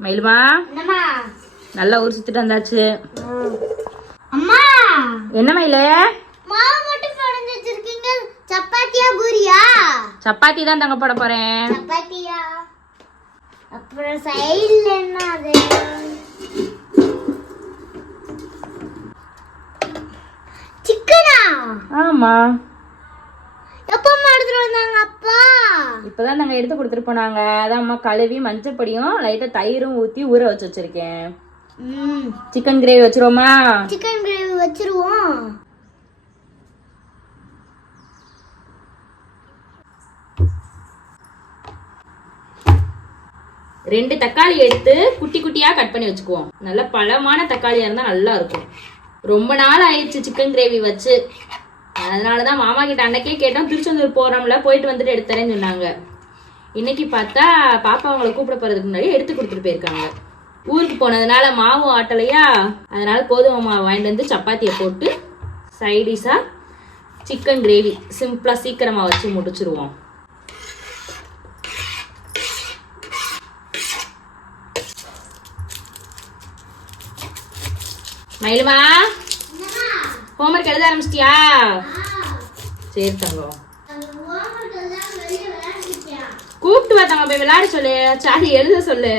மயிலுமா நல்லா ஊர் சுத்திட்டு வந்தாச்சு. அம்மா என்ன மயிலே மாவு மட்டும் போடுங்க வச்சிருக்கீங்க? சப்பாத்தியா பூரியா? சப்பாத்தி தான் தங்க போட போறேன். சப்பாத்தியா? அப்புறம் சைடுல என்ன அது? சிக்கனா? ஆமா. எப்பமா எடுத்துட்டு வந்தாங்க அப்பா? இப்பதான் நாங்க எடுத்து கொடுத்துட்டு போனாங்க. அதான் அம்மா கழுவி மஞ்சப்பொடியும் லைட்டா தயிரும் ஊத்தி ஊற வச்சு வச்சிருக்கேன். சிக்கன் கிரேவி வச்சிருவோமா? சிக்கன் கிரேவி வச்சிருவோம். ரெண்டு தக்காளி எடுத்து குட்டி குட்டியா கட் பண்ணி வச்சுக்குவோம். நல்ல பழமான தக்காளியா இருந்தா நல்லா இருக்கும். ரொம்ப நாள் ஆயிடுச்சு சிக்கன் கிரேவி வச்சு. அதனாலதான் மாமா கிட்ட அன்னைக்கே கேட்டோம், திருச்செந்தூர் போறோம்ல, போயிட்டு வந்துட்டு எடுத்துறேன்னு சொன்னாங்க. இன்னைக்கு பார்த்தா பாப்பா அவங்களை கூப்பிட போறதுக்கு முன்னாடி எடுத்து கொடுத்துட்டு போயிருக்காங்க. ஊருக்கு போனதுனால மாவு ஆட்டலையா, அதனால கோதுமை மாவு வாங்கிட்டு வந்து சப்பாத்தியை போட்டு சைடிஷா சிக்கன் கிரேவி சிம்பிளா சீக்கிரமா வச்சு முடிச்சிருவோம். மயிலுமா ஹோம்ஒர்க் எழுத ஆரம்பிச்சிட்டியா? சரி தங்கம், கூப்பிட்டு வா தங்க, போய் விளையாட சொல்லு. சாரி எழுத சொல்லு.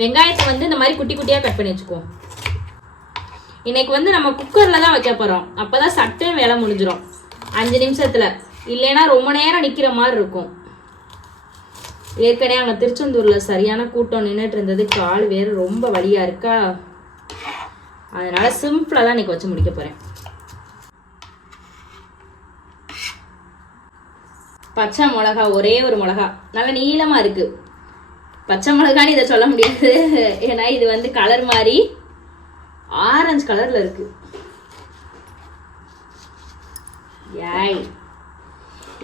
வெங்காயத்தை வந்து இந்த மாதிரி குட்டி குட்டியா கட் பண்ணி வச்சுக்குவோம். இன்னைக்கு வந்து நம்ம குக்கர்ல தான் வைக்க போறோம். அப்பதான் சட்டையும் வேலை முடிஞ்சிடும் 5 நிமிஷத்துல. இல்லைன்னா ரொம்ப நேரம் நிக்கிற மாதிரி இருக்கும். ஏற்கனவே அங்க திருச்செந்தூர்ல சரியான கூட்டம் நின்றுட்டு இருந்தது. கால் வேற ரொம்ப வலியா இருக்கா. அதனால சிம்பிளா தான் இன்னைக்கு வச்சு முடிக்க போறேன். பச்சை மிளகா, ஒரே ஒரு மிளகா, நல்ல நீளமா இருக்கு. பச்சை மிளகான்னு இதை சொல்ல முடியாது, ஏன்னா இது வந்து கலர் மாதிரி ஆரஞ்சு கலர்ல இருக்கு. யாய்,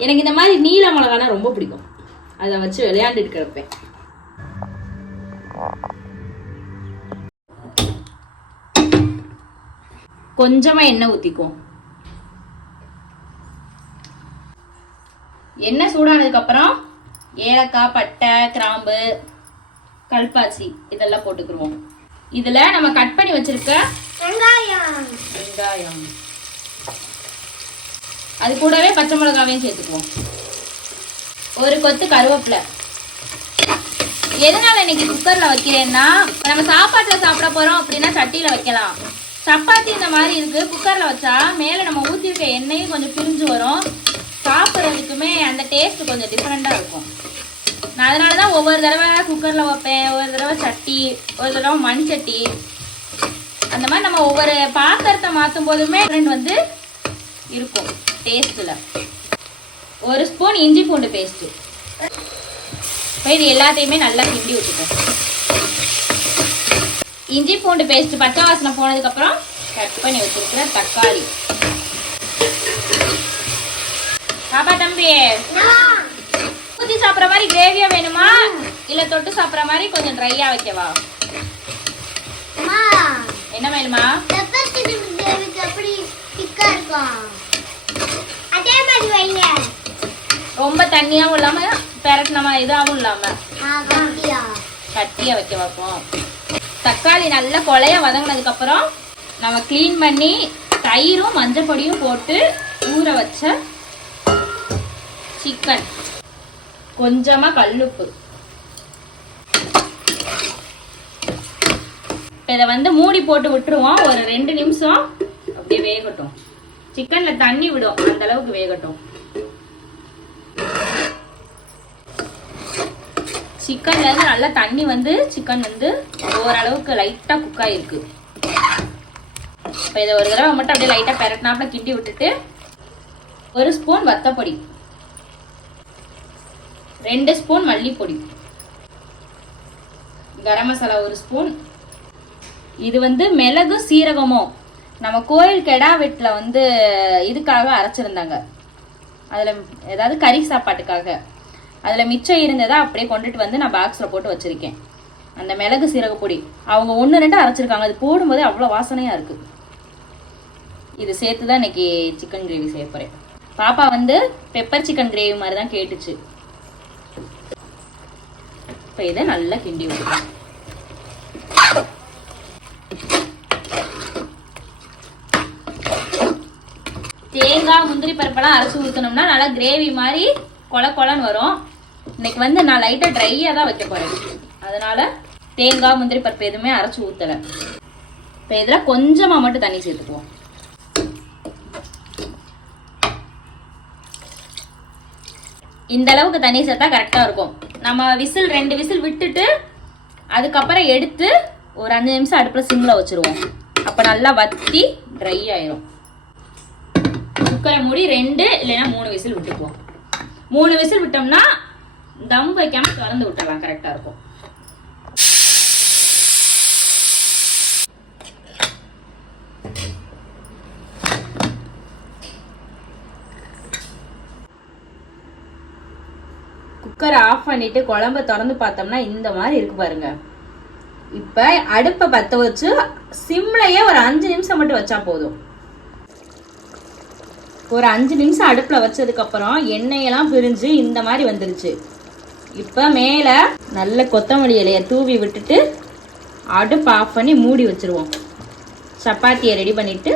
எனக்கு இந்த மாதிரி நீல மிளகானா ரொம்ப பிடிக்கும். அதை வச்சு விளையாண்டுட்டு கிடப்பேன். கொஞ்சமா எண்ணெய் ஊத்திக்குவோம். எண்ணெய் சூடானதுக்கு அப்புறம் ஏலக்காய், பட்டை, கிராம்பு, கல்பாசி இதெல்லாம் போட்டுக்குருவோம். இதுல நம்ம கட் பண்ணி வச்சிருக்க வெங்காயம், அது கூடவே பச்சை மிளகாவையும் சேர்த்துக்குவோம். ஒரு கொத்து கருவேப்பிலை. எதனால இன்னைக்கு குக்கர்ல வைக்கிறேன்னா, நம்ம சாப்பாட்டுல சாப்பிட போறோம் அப்படின்னா சட்டியில வைக்கலாம். சப்பாத்தி இந்த மாதிரி இருக்கு, குக்கர்ல வச்சா மேல நம்ம ஊத்திருக்க எண்ணெயும் கொஞ்சம் பிரிஞ்சு வரும். சாப்பிட்றதுக்குமே அந்த டேஸ்ட் கொஞ்சம் டிஃப்ரெண்டா இருக்கும். நான் அதனாலதான் ஒவ்வொரு தடவை குக்கர்ல வைப்பேன், ஒவ்வொரு தடவை சட்டி, ஒரு தடவை மண் சட்டி. அந்த மாதிரி நம்ம ஒவ்வொரு பாத்திரத்தை மாற்றும் போதுமே வந்து இருக்கும் டேஸ்ட்ல. ஒரு ஸ்பூன் இஞ்சி பூண்டு பேஸ்ட். இது எல்லாத்தையுமே நல்லா கிண்டி விட்டுட்டேன். இஞ்சி பூண்டு பேஸ்ட் பச்சை வாசனை போனதுக்கு அப்புறம் கட் பண்ணி வச்சிருக்கிற தக்காளி. பாப்பா தம்பி, ஊத்தி சாப்பிட்ற மாதிரி கிரேவியா வேணுமா இல்ல தொட்டு சாப்பிட்ற மாதிரி கொஞ்சம் ட்ரையா வைக்கவா? என்ன வேணுமா? ரொம்ப தண்ணியாவும் இல்லாம பெரட்டினமா இதாவும் இல்லாம கட்டியா வைக்க வைப்போம். தக்காளி நல்லா கொலைய வதங்கினதுக்கு அப்புறம் நம்ம கிளீன் பண்ணி தயிரும் மஞ்சள் பொடியும் போட்டு ஊற வச்ச சிக்கன், கொஞ்சமா கல்லுப்பு. இதை வந்து மூடி போட்டு விட்டுருவோம். ஒரு 2 நிமிஷம் அப்படியே வேகட்டும். சிக்கன்ல தண்ணி விடும், அந்த அளவுக்கு வேகட்டும். சிக்கன்ல இருந்து நல்லா தண்ணி வந்து சிக்கன் வந்து ஓரளவுக்கு லைட்டா குக் ஆயிருக்கு. இப்ப இதை ஒரு தடவை மட்டும் அப்படியே லைட்டா பெரட்டினாப்புல கிண்டி விட்டுட்டு, 1 spoon வத்தப்பொடி, 2 spoon மல்லிப்பொடி, garam masala 1 spoon. இது வந்து மிளகு சீரகமும் நம்ம கோயில் கெடா வீட்டில் வந்து இதுக்காக அரைச்சிருந்தாங்க. அதில் ஏதாவது கறி சாப்பாட்டுக்காக அதில் மிச்சம் இருந்ததா அப்படியே கொண்டுட்டு வந்து நான் பாக்ஸில் போட்டு வச்சுருக்கேன். அந்த மிளகு சீரக பொடி அவங்க 1-2 அரைச்சிருக்காங்க. அது போடும்போதே அவ்வளோ வாசனையாக இருக்குது. இது சேர்த்து தான் இன்னைக்கு சிக்கன் கிரேவி செய்ய போகிறேன். பாப்பா வந்து பெப்பர் சிக்கன் கிரேவி மாதிரி தான் கேட்டுச்சு. இப்போ இதை நல்லா கிண்டி விட்டுருக்கேன். தேங்காய் முந்திரி பருப்பெல்லாம் அரைச்சி ஊற்றணும்னா நல்லா கிரேவி மாதிரி கொலன்னு வரும். இன்னைக்கு வந்து நான் லைட்டாக ட்ரையாக தான் வைக்க போகிறேன். அதனால தேங்காய் முந்திரி பருப்பு எதுவுமே அரைச்சி ஊற்றலை. இப்போ இதில் கொஞ்சமாக மட்டும் தண்ணி சேர்த்துக்குவோம். இந்த அளவுக்கு தண்ணி சேர்த்தா கரெக்டாக இருக்கும். நம்ம 2 விசில் விட்டுட்டு அதுக்கப்புறம் எடுத்து ஒரு 5 நிமிஷம் அடுப்பில் சிம்மில் வச்சுருவோம். அப்போ நல்லா வத்தி ட்ரை ஆயிரும். குக்கரை மூடி 2 இல்லைன்னா 3 விசில் விட்டுக்குவோம். 3 விசில் விட்டோம்னா தம் வைக்காம திறந்து விட்டுறலாம், கரெக்டாக இருக்கும். குக்கரை ஆஃப் பண்ணிட்டு குழம்பை திறந்து பார்த்தோம்னா இந்த மாதிரி இருக்கு பாருங்க. இப்போ அடுப்பை பற்ற வச்சு சிம்லையே ஒரு 5 நிமிஷம் மட்டும் வச்சா போதும். ஒரு 5 நிமிஷம் அடுப்பில் வச்சதுக்கப்புறம் எண்ணெயெல்லாம் பிரிஞ்சு இந்த மாதிரி வந்துருச்சு. இப்போ மேலே நல்ல கொத்தமல்லி இலையை தூவி விட்டுட்டு அடுப்பை ஆஃப் பண்ணி மூடி வச்சுருவோம். சப்பாத்தியை ரெடி பண்ணிவிட்டு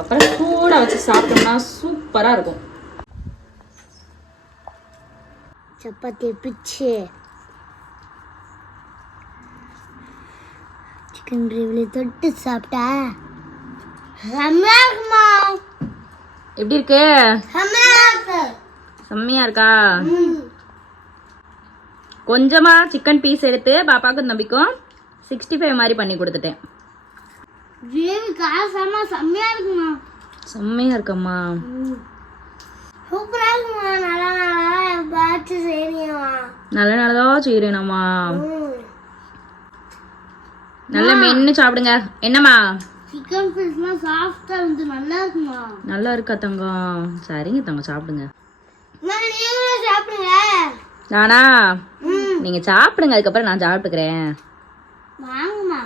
அப்புறம் சூடாக வச்சு சாப்பிட்டோம்னா சூப்பராக இருக்கும். சப்பாத்தி பிச்சு சிக்கன் கிரேவில தொட்டு சாப்பிட்டா செம்மையா இருக்குமா? எப்படி இருக்கு? செம்மையா இருக்கு. செம்மையா இருக்கா? கொஞ்சமா சிக்கன் பீஸ் எடுத்து பாப்பாக்கும் தம்பிக்கும் 65 மாதிரி பண்ணி கொடுத்துட்டேன். கிரேவி காரமா செம்மையா இருக்குமா? செம்மையா இருக்கம்மா. சூப்பரா இருக்குமா? நல்லா பார்த்து செய்யறியம்மா. நல்லதான் செய்யறேனம்மா. நல்லா மென்னு சாப்பிடுங்க. என்னம்மா சிக்கன் பீஸ்லாம் சாஃப்டா வந்து நல்லா இருக்குமா? நல்லா இருக்கா தங்கம்? சரிங்க தங்கம், சாப்பிடுங்க. நீங்களும் சாப்பிடுங்க. நானா? நீங்க சாப்பிடுங்க, அதுக்கப்புறம் நான் சாப்பிட்டுக்கிறேன். வாங்கம்மா.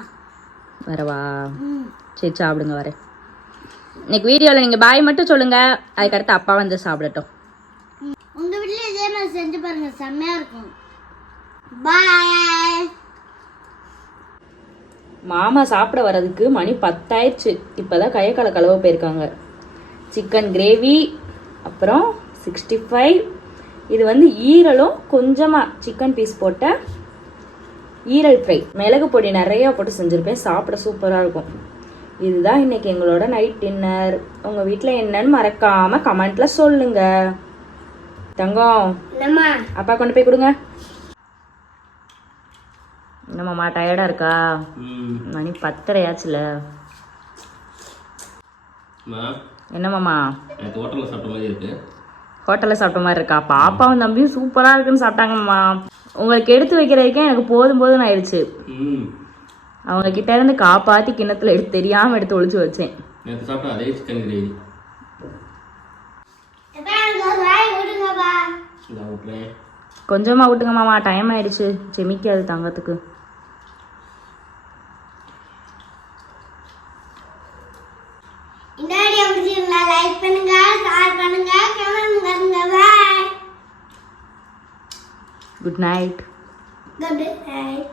வரவா? சரி சாப்பிடுங்க, வரேன். இன்னைக்கு வீடியோவில் நீங்கள் பாய் மட்டும் சொல்லுங்க, அதுக்கடுத்து அப்பா வந்து சாப்பிடட்டும். உங்க வீட்ல இதே மாதிரி செஞ்சு பாருங்க, செம்மையா இருக்கும். பாய். மாமா சாப்பிட வர்றதுக்கு மணி 10 ஆயிடுச்சு. இப்போதான் கையை காலை கழுவ போயிருக்காங்க. சிக்கன் கிரேவி, அப்புறம் 65. இது வந்து ஈரலும் கொஞ்சமாக சிக்கன் பீஸ் போட்ட ஈரல் ஃப்ரை. மிளகு பொடி நிறையா போட்டு செஞ்சுருப்பேன். சாப்பிட சூப்பராக இருக்கும். இதுதான் இன்னைக்கு எங்களோட நைட் டின்னர். உங்கள் வீட்டில் என்னன்னு மறக்காமல் கமெண்ட்டில் சொல்லுங்க. தங்கம், அப்பா கொண்டு போய் கொடுங்க. என்னம்மா டயர்டாக இருக்கா? மணி 10:30 ஆச்சுல. என்னம்மாம்மா? ஹோட்டலில் சாப்பிட்ட மாதிரி இருக்கு. ஹோட்டலில் சாப்பிட்ட மாதிரி இருக்கா? பாப்பாவும் தம்பியும் சூப்பராக இருக்குன்னு சாப்பிட்டாங்கம்மா. உங்களுக்கு எடுத்து வைக்கிற வரைக்கும் எனக்கு போதும் ஆயிடுச்சு. அவங்க கிட்ட இருந்து காப்பாற்றி கிண்ணத்தில் எடுத்து தெரியாமல் எடுத்து ஒளிச்சு வச்சேன். நேற்று சாப்பிட்டா அதே சிக்கன் கிரேவி. கொஞ்சமாக விட்டுங்க மாமா, டைம் ஆயிடுச்சு. செமிக்காது தங்கத்துக்கு. இந்த வீடியோ பிடிச்சிருந்தா லைக் பண்ணுங்க, ஷேர் பண்ணுங்க, கமெண்ட் பண்ணுங்க. Bye. Good night. Good night.